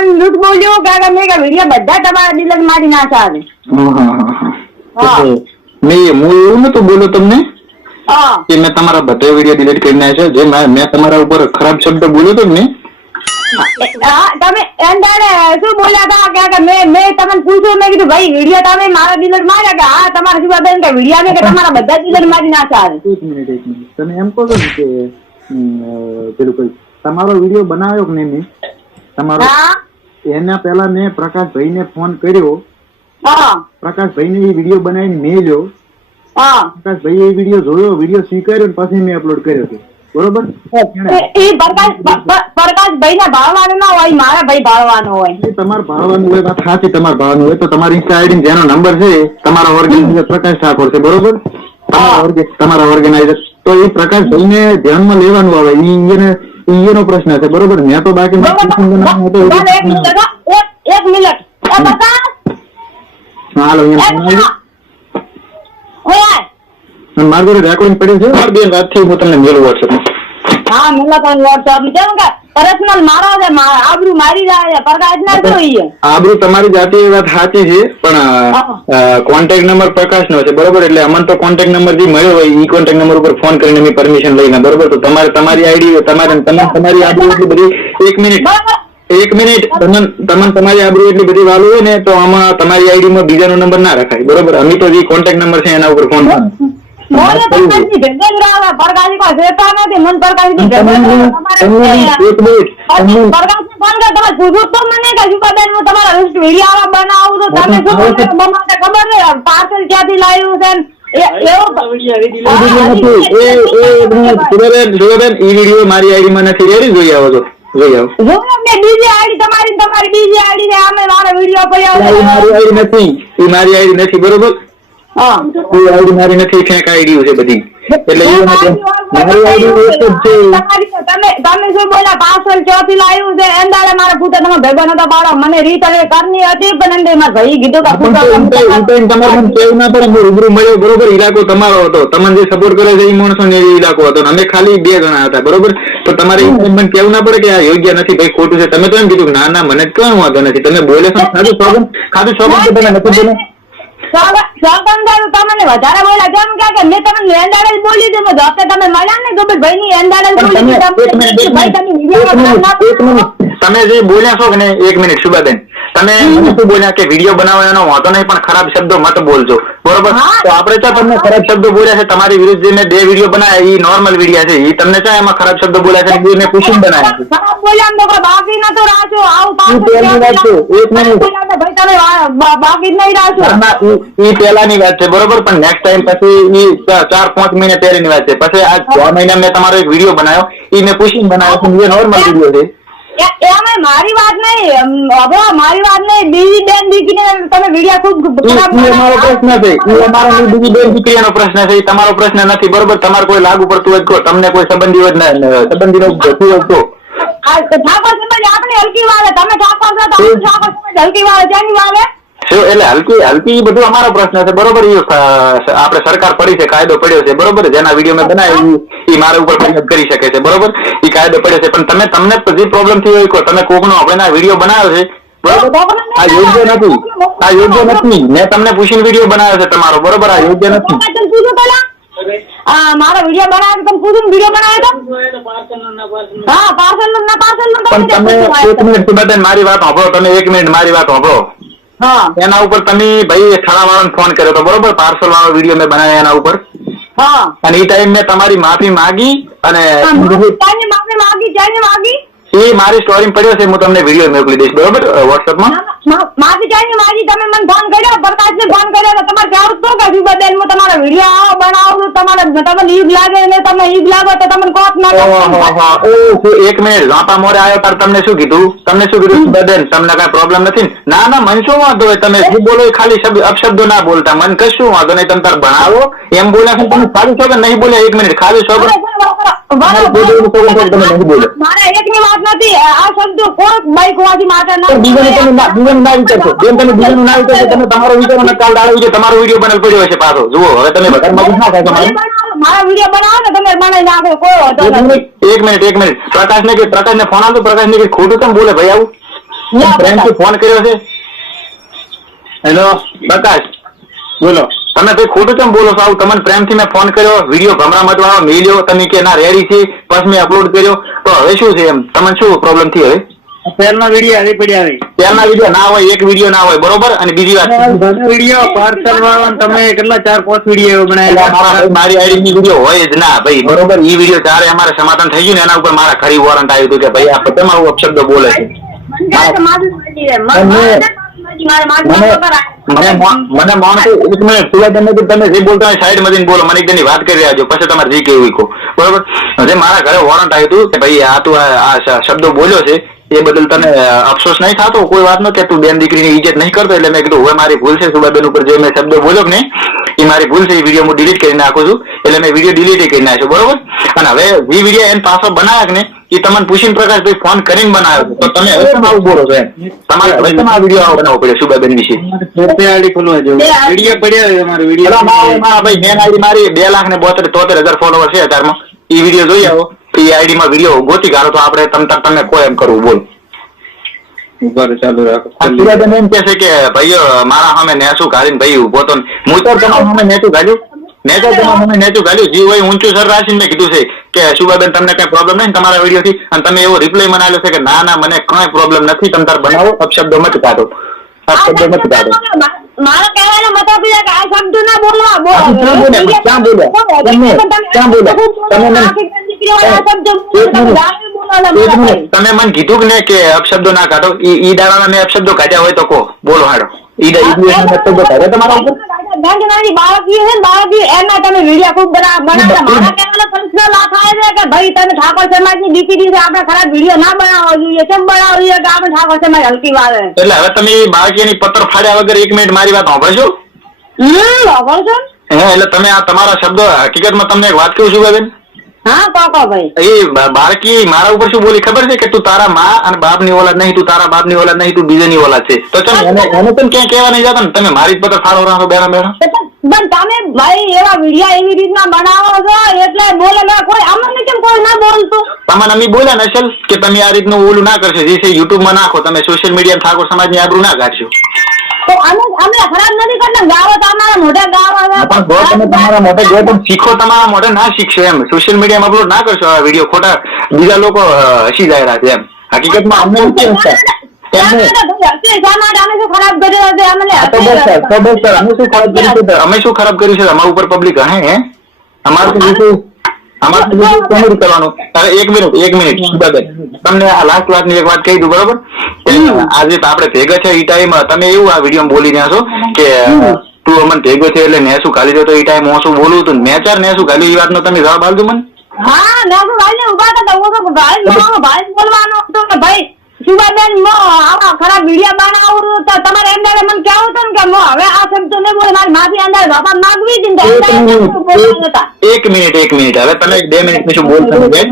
મને લૂટ બોલ્યો કે મેં કે વિડીયો બધા તમારા ડિલીટ મારી નાખ્યા છે. મેં એવું નતું બોલ્યો તમને કે મેં તમારા બધા વિડીયો ડિલીટ કરી નાખ્યા જે મેં તમારા ઉપર ખરાબ શબ્દ બોલ્યો હતો ને તમે એન્ડાને શું બોલ્યા હતા કે મેં તમને પૂછ્યું મેં કીધું ભાઈ વિડીયો તમે મારા ડિલીટ માર્યા કે હા તમારા શું બેન કે વિડીયો મેં કે તમારા બધા ડિલીટ મારી નાખ્યા છે. એક મિનિટ તમે એમ કહો છો ને કે પેલું કઈ તમારો વિડીયો બનાવ્યો કે નહીં તમારો એના પહેલા મેં પ્રકાશભાઈને ફોન કર્યો. પ્રકાશભાઈને એ વિડીયો બનાવીને મેલ્યો. પ્રકાશભાઈ એ વિડીયો જોયો, વિડીયો સ્વીકાર્યો પછી મેં અપલોડ કર્યો હતો. બરોબર? એ પ્રકાશભાઈ ના ભાવવાનો ના હોય, મારા ભાઈ ભાવવાનો હોય. તમારે ભાવવાનું હોય, વાત સાચી, તમારે ભાવવાનું હોય તો તમારી ઇન્સ્ટા આઈડી જેનો નંબર છે તમારા ઓર્ગેનાઇઝર પ્રકાશ ઠાકોર છે. બરોબર? તમારા ઓર્ગેનાઇઝર તો એ પ્રકાશભાઈ ને ધ્યાનમાં લેવાનું આવે. એનો પ્રશ્ન છે. બરોબર? મેં તો બાકી એક મિનિટ હાલો મારી જોડે રેકોર્ડિંગ પડ્યું છે. મારી બેન વાત થઈ, હું તમને મેળવું વોટ્સએપમાં. હા મેલા પણ વોટ્સએપ કેમ કે પર્સનલ મારો છે, આબરૂ મારી જાય પ્રકાશ ના જોઈએ. આબરૂ તમારી જાતિ વાત સાચી છે પણ કોન્ટેક્ટ નંબર પ્રકાશ નો છે. બરોબર? એટલે અમને તો કોન્ટેક્ટ નંબર જે મળ્યો હોય એ કોન્ટેક્ટ નંબર ઉપર ફોન કરીને મેં પરમિશન લઈને. બરોબર? તો તમારે તમારી આઈડી તમારી આબરૂ એટલી બધી એક મિનિટ તમને તમારી આબરૂ એટલી બધી વાલું હોય ને તો આમાં તમારી આઈડી માં બીજાનો નંબર ના રખાય. બરોબર? અમે તો જે કોન્ટેક્ટ નંબર છે એના ઉપર ફોન પાર્સલ ક્યાંથી લાવ્યું છે એ વિડીયો મારી આઈડી માં નથી રેડી. જોઈ આવો છો? જોઈ આવો. બીજી આઈડી તમારી બીજી આઈડી ને આમે મારો વિડીયો પડ્યો. મારી આઈડી નથી, એ મારી આઈડી નથી. બરોબર? આઈડી મારી નથી, ફેક આઈડી છે બધી. એટલે મારી આઈડી એક જ છે. તમે શું બોલ્યા પાર્સલ ચોથી લાવ્યું છે એંદાડે મારા પુત્ર તમે ભેગો નતો પાડો. મને રીત હવે કરની હતી પણ એંડે મારા ભાઈ કીધું કે તમારે કેવું ના પડે. હું રૂબરૂ મળ્યો. બરોબર? ઇલાકો તમારો હતો, તમને જે સપોર્ટ કરે છે એ માણસો ને ઇલાકો હતો. અમે ખાલી 2 જણા હતા. બરોબર? તો તમારે મને કેવું ના પડે કે આ યોગ્ય નથી, ભાઈ ખોટું છે. તમે તો એમ કીધું ના ના મને કઈ વાંધો નથી. તમે બોલે છો ખાધું શોખ તમે નથી બોલે. તમને વધારે બોલ્યા કેમ કે મેં તમને એંદાડે જ બોલી દીધું. જોકે તમે મળ્યા ને ગોબરભાઈ ની એંદાડે તમે જે બોલ્યા છો કે ને, એક મિનિટ શુભાબેન, તમે શું બોલ્યા કે વિડીયો બનાવવાનો વાંધો નહીં પણ ખરાબ શબ્દો મત બોલજો. બરોબર? તો આપણે તો તમને ખરાબ શબ્દો બોલ્યા છે તમારી વિરુદ્ધ. જે મેં 2 વિડીયો બનાવ્યા એ નોર્મલ વિડીયો છે. એ તમને ક્યાં એમાં ખરાબ શબ્દો બોલ્યા છે? મેં પૂછીને બનાવ્યા છે. ખરાબ બોલ્યા તો બાકી નતો રાખ્યો. આવું બાકી નહીં રાખ્યો. એ પહેલાની વાત છે. બરોબર? પણ નેક્સ્ટ ટાઈમ પછી એ 4-5 મહિના પહેલાની વાત છે. પછી આ 6 મહિના મેં તમારો એક વિડીયો બનાવ્યો, એ મેં પૂછીને બનાવ્યો છે. એ નોર્મલ વિડીયો છે. મારી વાત નહીં, મારી વાત નહીં. બીજી બેન દીકરીને તમે વિડીયો ખૂબ અમારો પ્રશ્ન છે. એ અમારો બીજી બેન દીકરીનો પ્રશ્ન છે. તમારો પ્રશ્ન નથી. બરોબર? તમારે કોઈ લાગુ પડતું હોય તો તમને કોઈ સંબંધી હોય સંબંધી હોય તો ઠાકોર સમજ આપણે હલકી વાળે. તમે ઠાકોર છો તો ઠાકોર સમજ હલકી વાળે ક્યાંની વાળે? એટલે હલકી બધું અમારો પ્રશ્ન છે. બરોબર? આપણે સરકાર પડી છે, કાયદો પડ્યો છે. બરોબર? જેના વિડીયો મેં બનાવ્યો એ મારા ઉપર ફરિયાદ કરી શકે છે. બરોબર? એ કાયદો પડ્યો છે. પણ તમને જે પ્રોબ્લેમ થયો હોય તમે કોકનો આપણે વિડીયો બનાવ્યો છે. બરોબર? આ યોગ્ય નથી. આ યોગ્ય નથી. મેં તમને પૂછીને વિડીયો બનાવ્યો છે તમારો. બરોબર? આ યોગ્ય નથી. મારો વિડીયો બનાવ્યો તમે પૂછીને વિડીયો બનાવ્યો તો હા પાર્સલ નું ના પાર્સલ નું. પણ તમે 1 મિનિટ સુબાબેન મારી વાત સાંભળો. તમે 1 મિનિટ મારી વાત સાંભળો. એના ઉપર તમે ભાઈ થાણા વાળાને ફોન કર્યો તો. બરોબર? પાર્સલ વાળો વિડીયો મેં બનાવ્યો એના ઉપર. અને એ ટાઈમ મેં તમારી માફી માંગી અને એ મારી સ્ટોરી પડ્યો છે. હું તમને વિડીયો મોકલી દઈશ. બરોબર? વોટ્સએપમાં માફી માગી. તમે મને ફોન કર્યો, પ્રકાશને ફોન કર્યો તો તમારે કહેવું તો કે બેન હું તમારો વિડીયો બનાવું તમારે તમને ઈદ લાગે ને તમે ઈદ લાગો તો તમને કોક ના. 1 મિનિટ લાંપા મોરે આવ્યો તાર તમને શું કીધું? બેન તમને કઈ પ્રોબ્લેમ નથી? ના ના મને શું વાંધો હોય? તમે શું બોલો ખાલી અપશબ્દો ના બોલતા. મને કશું વાંધો નહીં. તમે તાર ભણાવો એમ બોલ્યા છે. તમે ખાલી છો કે નહીં બોલ્યા? 1 મિનિટ ખાલી છો મારે એકની વાત નથી. આ શબ્દો કોઈ બાઈક વાજી માટે તમારો વિચારો કાલ દાડો તમારો વિડીયો બનાવ પડ્યો છે પાછો. જુઓ હવે તમે મારા વિડીયો બનાવો ને તમે બનાવી નાખો. કોઈ 1 મિનિટ પ્રકાશ ને ફોન આવતો. પ્રકાશ ને ખોટું કેમ બોલે ભાઈ? આવું લ્યો, પ્રેમથી ફોન કર્યો છે? હેલો પ્રકાશ, બોલો. તમે ભાઈ ખોટું કેમ બોલો છો? આવું તમને પ્રેમથી મેં ફોન કર્યો, વિડીયો ભમરામત વાળો મેલ્યો, તમે કે ના રેડી છે, પછી મેં અપલોડ કર્યો, તો હવે શું છે એમ? તમને શું પ્રોબ્લેમ થી હવે? પહેલનો વિડીયો આવી પડ્યા આવી. ત્યારના વિડીયો ના હોય, એક વિડીયો ના હોય, બરોબર? અને બીજી વાત, વિડીયો પાર્સલ વાળા તમે કેટલા 4-5 વિડીયો બનાવેલા. મારી આઈડી ની વિડીયો હોય જ ના ભાઈ, બરોબર? ઈ વિડીયો ત્યારે અમારે સમાધાન થઈ ગયું ને એના ઉપર મારા ખરી વોરંટ આવ્યું હતું કે ભાઈ આ કેમ આવું અપશબ્દો બોલે છે. મને મારી મરજી છે. મને માણસો એક મિનિટ તમે જે બોલતા હોય સાઈડ માં બોલો, મને એકદમ વાત કરી રહ્યા પછી તમારે જે કેવું કહો, બરોબર? જે મારા ઘરે વોરંટ આવ્યું હતું કે ભાઈ આ તું આ શબ્દો બોલ્યો છે એ બદલ તને અફસોસ નહીં થતો? કોઈ વાત નો કે તું બેન દીકરીની ઇજ્જત નહીં કરતો? એટલે મેં કીધું હવે મારી ભૂલ છે, સુબાબેન ઉપર જે મેં શબ્દો બોલ્યો કે નહીં એ મારી ભૂલ છે, એ વિડીયો હું ડિલીટ કરી નાખું છું. એટલે મેં વિડીયો ડિલીટ કરી નાખ્યો, બરોબર? અને હવે જે વિડીયો એને પાછો બનાવ્યા કે ને એ તમને પૂછીને પ્રકાશભાઈ ફોન કરીને બનાવ્યો, તો તમે હવે કેમ આવું બોલો છો એમ? તમારે હવે કેમ આ વિડીયો બનાવવો પડે સુબાબેન વિશે? આઈડી ખોલવા જેવું વિડીયો પડ્યા છે અમારો વિડીયો. ભાઈ મેન આઈડી મારી 2,72,73,000 ફોલોવર છે અત્યારમાં. એ વિડીયો જોઈ આવો, એ આઈડી માં વિડીયો ગોતી કાઢો તો આપણે તમને કોઈ એમ કરવું બોલ. ઉપર ચાલુ રાખો. સુરાબેન એમ કે છે કે ભાઈ મારા સામે નેસું કાઢીને ભાઈ ઉભો તો હું તો તમારા સામે નેચું કાઢ્યું, જે હોય ઊંચું સર રાખીને મેં કીધું છે કે સુબાબેન તમને કઈ પ્રોબ્લેમ નહીં તમારા વિડીયો થી, અને તમે એવો રિપ્લાય મને આપ્યો છે કે ના ના મને કઈ પ્રોબ્લેમ નથી, તમે તાર બનાવો, અપશબ્દો મત કાઢો, અપશબ્દો મત કાઢો. મારો કહેવાનો મતલબ છે કે આ શબ્દ ના બોલવા. ક્યાં તમે મને કીધું કે ને કે અપશબ્દો ના કાઢો, ઈ દાડાના મેં અપશબ્દો કાઢ્યા હોય તો કહો, બોલો હાડો. અપશબ્દો કાઢ્યા તમારા ઉપર? બાળકી છે ને, બાળકી એના તમે વિડીયો ખૂબ બનાવતા. મારા કહેવાનો પર્સનલ આ થાય છે કે ભાઈ તમે ઠાકોર સમાજ ની દીકરી છે, આપણે ખરાબ વિડીયો ના બનાવવો જોઈએ. કેમ બનાવવો જોઈએ કે આપણે ઠાકોર સમાજ હલકી વાળે? એટલે હવે તમે બાળકીની પત્ર ફાડ્યા વગર 1 મિનિટ મારી વાત સાંભળશો? સાંભળશો? એટલે તમે આ તમારા શબ્દો હકીકતમાં તમને એક વાત કહું છું બેન. હા કાકા ભાઈ, એ બાળકી મારા ઉપર શું બોલી ખબર છે કે તું તારા માં અને બાપ ની ઓલાદ નહીં, તું તારા બાપ ની ઓલાદ નહીં, તું બીજાની ઓલાદ છે. તો તમે એને પણ ક્યાં કહેવા નહીં જતા ને, તમે મારી જ પત્ર ફાળો રાખો બેરા બેરા. પણ તમે ભાઈ એવા વિડીયો એવી રીતના બનાવો છો એટલે બોલે કોઈ અમને કેમ કોઈ ના બોલતું? તમને અમે બોલ્યા ને અસલ કે તમે આ રીતનું ઓલું ના કરશો, જે છે યુટ્યુબ માં નાખો, તમે સોશિયલ મીડિયા ઠાકોર સમાજ ની આબરૂ ના કાઢશો. તો અમે ખરાબ નથી કરતા, ગાવો તો અમારા મોઢે ગાવ આવે. પણ જો તમે તમારા મોઢે જો તમે શીખો, તમારા મોઢે ના શીખશો એમ. સોશિયલ મીડિયામાં અપલોડ ના કરશો આ વિડીયો, ખોટા બીજા લોકો હસી જાય રાખે એમ. હકીકતમાં અમને નથી હસતા. અમે શું ખરાબ કર્યું છે? અમારા ઉપર પબ્લિક હે અમારે કોમેડી કરવાનું. એક મિનિટ સુબાબેન, તમને આ લાસ્ટ વાતની એક વાત કહી દઉં, બરોબર? આજે આપણે ભેગા છે એ ટાઈમ તમે એવું આ વિડીયો બોલી રહ્યા છો કે તું અમને ભેગો છે એટલે નેસું ગાલી દો, તો એ ટાઈમ હું શું બોલું હતું? મેં ચાર નેસું ગાલ્યું, એ વાતનો તમે જવાબ આપજો મને. હા નેસું ગાલી ઉભા હતા, હું તો ભાઈ બોલવાનો હતો કે ભાઈ સુબાબેન આવા ખરાબ વિડીયો બનાવું તો તમારે એમ દાડે મને કેવું હતું ને કે હવે આ શબ્દ નહીં બોલે, મારી માફી અંદર બાપા માંગવી હતી. 1 મિનિટ હવે તમે 2 મિનિટ શું બોલશો બેન?